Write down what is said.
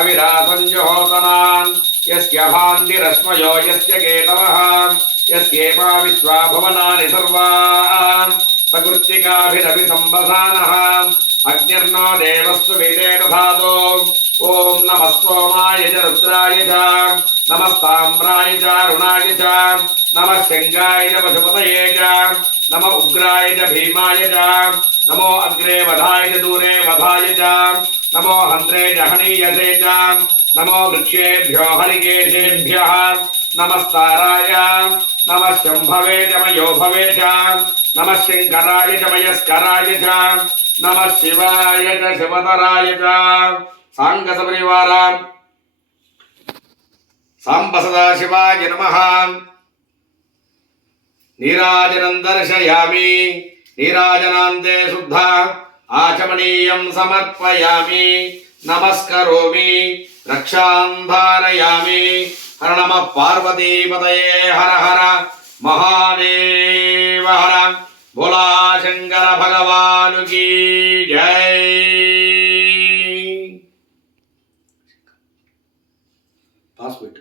अविरासं जुहोतनान् यस्य भान्तिरश्मयो यस्य केतवः यस्येमा विश्वा भुवनानि सर्वाः सकृत्तिकाभिरभिसंवसानः अग्निर्नो देवस्तु विदेदधातो ॐ नमः सोमाय च रुद्राय च नमस्ताम्राय च अरुणाय च नमः शङ्गाय च पशुपतये च नमः उग्राय च भीमाय च नमो अग्रे वधाय च दूरे वधाय च नमो हन्त्रे च हनीयसे च नमो वृक्षेभ्यो हरिकेशेभ्यः नमस्ताराय नमः शम्भवे च मयोभवे च नमः शङ्कराय च मयस्कराय च नमः शिवाय च शिवतराय च सांगसपरिवार सांब सदाशिवाय नमः नीराजनं दर्शयामि नीराजनान्ते शुद्ध आचमनीयं समर्पयामि नमस्करोमि रक्षां धारयामि हर नमः पार्वतीपतये हर हर महादेव हर भोला शंकर भगवान की जय। पासवर्ड